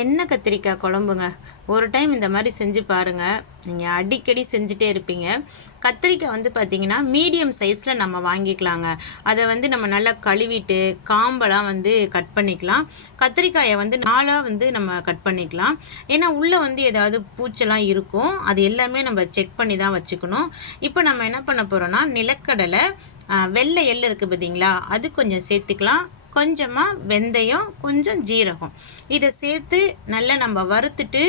எண்ணெய் கத்திரிக்காய் குழம்புங்க. ஒரு டைம் இந்த மாதிரி செஞ்சு பாருங்கள். நீங்கள் அடிக்கடி செஞ்சுட்டே இருப்பீங்க. கத்திரிக்காய் வந்து பார்த்திங்கன்னா மீடியம் சைஸில் நம்ம வாங்கிக்கலாங்க. அதை வந்து நம்ம நல்லா கழுவிட்டு காம்பெல்லாம் வந்து கட் பண்ணிக்கலாம். கத்திரிக்காயை வந்து நாளாக வந்து நம்ம கட் பண்ணிக்கலாம். ஏன்னா உள்ளே வந்து ஏதாவது பூச்செல்லாம் இருக்கும். அது எல்லாமே நம்ம செக் பண்ணி தான் வச்சுக்கணும். இப்போ நம்ம என்ன பண்ண போகிறோன்னா, நிலக்கடலை, வெள்ளை எள்ளு இருக்குது பார்த்தீங்களா, அது கொஞ்சம் சேர்த்துக்கலாம். கொஞ்சமாக வெந்தயம், கொஞ்சம் ஜீரகம், இதை சேர்த்து நல்லா நம்ம வறுத்துட்டு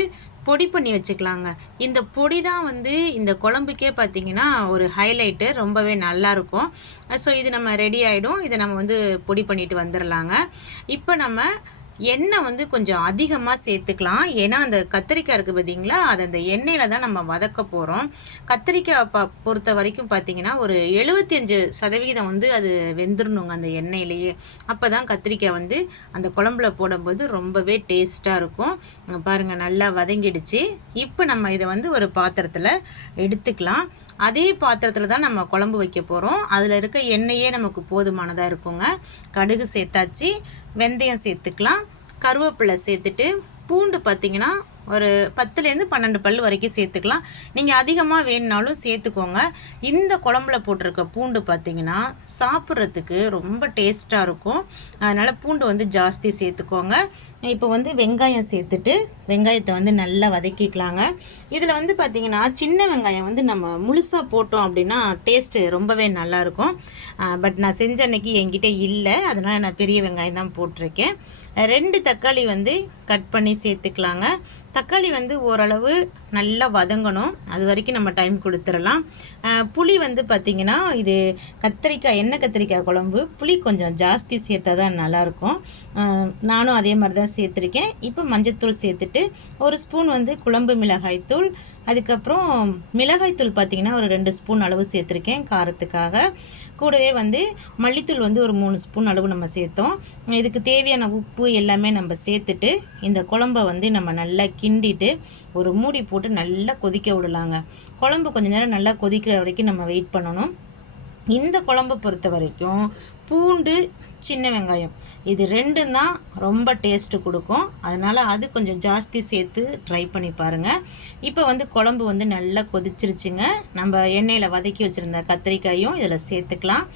பொடி பண்ணி வச்சுக்கலாங்க. இந்த பொடி தான் வந்து இந்த குழம்புக்கே பார்த்திங்கன்னா ஒரு ஹைலைட்டு, ரொம்பவே நல்லாயிருக்கும். ஸோ இது நம்ம ரெடி ஆகிடும். இதை நம்ம வந்து பொடி பண்ணிட்டு வந்துடலாங்க. இப்போ நம்ம எண்ணெய் வந்து கொஞ்சம் அதிகமாக சேர்த்துக்கலாம். ஏன்னா அந்த கத்திரிக்காய் இருக்குது பார்த்தீங்களா, அது அந்த எண்ணெயில் தான் நம்ம வதக்க போகிறோம். கத்திரிக்காய் பொறுத்த வரைக்கும் பார்த்திங்கன்னா ஒரு 75% வந்து அது வெந்துடணுங்க அந்த எண்ணெயிலேயே. அப்போ தான் கத்திரிக்காய் வந்து அந்த குழம்புல போடும்போது ரொம்பவே டேஸ்ட்டாக இருக்கும். பாருங்கள், நல்லா வதங்கிடுச்சு. இப்போ நம்ம இதை வந்து ஒரு பாத்திரத்தில் எடுத்துக்கலாம். அதே பாத்திரத்தில் தான் நம்ம குழம்பு வைக்க போகிறோம். அதில் இருக்க எண்ணெயே நமக்கு போதுமானதாக இருக்குங்க. கடுகு சேர்த்தாச்சு, வெந்தயம் சேர்த்துக்கலாம், கருவேப்பிலை சேர்த்துட்டு பூண்டு பார்த்திங்கன்னா ஒரு 10லேருந்து 12 பல் வரைக்கும் சேர்த்துக்கலாம். நீங்கள் அதிகமாக வேணுனாலும் சேர்த்துக்கோங்க. இந்த குழம்புல போட்டிருக்க பூண்டு பார்த்திங்கன்னா சாப்பிட்றதுக்கு ரொம்ப டேஸ்ட்டாக இருக்கும். அதனால் பூண்டு வந்து ஜாஸ்தி சேர்த்துக்கோங்க. இப்போ வந்து வெங்காயம் சேர்த்துட்டு வெங்காயத்தை வந்து நல்லா வதக்கிக்கலாங்க. இதில் வந்து பார்த்திங்கன்னா சின்ன வெங்காயம் வந்து நம்ம முழுசாக போட்டோம் அப்படின்னா டேஸ்ட்டு ரொம்பவே நல்லாயிருக்கும். பட் நான் செஞ்ச அன்னைக்கு என்கிட்ட இல்லை, அதனால் நான் பெரிய வெங்காயம் தான் போட்டிருக்கேன். 2 தக்காளி வந்து கட் பண்ணி சேர்த்துக்கலாங்க. தக்காளி வந்து ஓரளவு நல்லா வதங்கணும், அது வரைக்கும் நம்ம டைம் கொடுத்துடலாம். புளி வந்து பார்த்திங்கன்னா இது கத்திரிக்காய், எண்ணெய் கத்திரிக்காய் குழம்பு, புளி கொஞ்சம் ஜாஸ்தி சேர்த்தா தான் நல்லாயிருக்கும். நானும் அதே மாதிரி தான் சேர்த்துருக்கேன். இப்போ மஞ்சத்தூள் சேர்த்துட்டு 1 ஸ்பூன் வந்து குழம்பு மிளகாய்த்தூள், அதுக்கப்புறம் மிளகாய்த்தூள் பார்த்திங்கன்னா ஒரு 2 ஸ்பூன் அளவு சேர்த்துருக்கேன் காரத்துக்காக. கூடவே வந்து மல்லித்தூள் வந்து ஒரு 3 ஸ்பூன் அளவு நம்ம சேர்த்தோம். இதுக்கு தேவையான உப்பு எல்லாமே நம்ம சேர்த்துட்டு இந்த குழம்பை வந்து நம்ம நல்லா கிண்டிட்டு ஒரு மூடி போட்டு நல்லா கொதிக்க விடலாங்க. குழம்பு கொஞ்சம் நேரம் நல்லா கொதிக்கிற வரைக்கும் நம்ம வெயிட் பண்ணணும். இந்த குழம்பை பொறுத்த வரைக்கும் பூண்டு, சின்ன வெங்காயம், இது 2 தான் ரொம்ப டேஸ்ட்டு கொடுக்கும். அதனால் அது கொஞ்சம் ஜாஸ்தி சேர்த்து ட்ரை பண்ணி பாருங்கள். இப்போ வந்து குழம்பு வந்து நல்லா கொதிச்சிருச்சுங்க. நம்ம எண்ணெயில் வதக்கி வச்சுருந்த கத்திரிக்காயும் இதில் சேர்த்துக்கலாம்.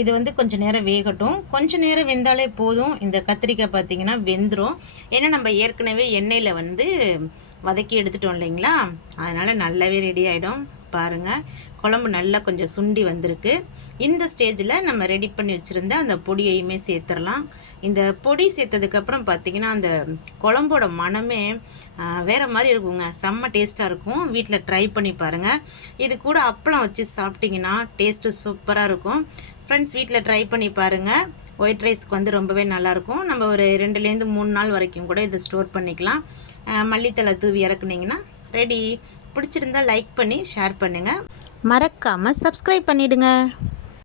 இது வந்து கொஞ்சம் நேரம் வேகட்டும். கொஞ்சம் நேரம் வெந்தாலே போதும். இந்த கத்திரிக்காய் பார்த்திங்கன்னா வெந்துடும். ஏன்னா நம்ம ஏற்கனவே எண்ணெயில் வந்து வதக்கி எடுத்துட்டோம் இல்லைங்களா, அதனால் நல்லாவே ரெடி ஆகிடும். பாருங்கள், குழம்பு நல்லா கொஞ்சம் சுண்டி வந்திருக்கு. இந்த ஸ்டேஜில் நம்ம ரெடி பண்ணி வச்சுருந்த அந்த பொடியையுமே சேர்த்துடலாம். இந்த பொடி சேர்த்ததுக்கப்புறம் பார்த்திங்கன்னா அந்த குழம்போட மனமே வேறு மாதிரி இருக்குங்க. செம்ம டேஸ்ட்டாக இருக்கும். வீட்டில் ட்ரை பண்ணி பாருங்கள். இது கூட அப்பளம் வச்சு சாப்பிட்டிங்கன்னா டேஸ்ட்டு சூப்பராக இருக்கும். ஃப்ரெண்ட்ஸ், வீட்டில் ட்ரை பண்ணி பாருங்கள். ஒயிட் ரைஸ்க்கு வந்து ரொம்பவே நல்லாயிருக்கும். நம்ம ஒரு 2லேருந்து 3 நாள் வரைக்கும் கூட இதை ஸ்டோர் பண்ணிக்கலாம். மல்லித்தலை தூவி இறக்குனிங்கன்னா ரெடி. பிடிச்சிருந்தா லைக் பண்ணி ஷேர் பண்ணுங்கள். மறக்காமல் சப்ஸ்கிரைப் பண்ணிவிடுங்க.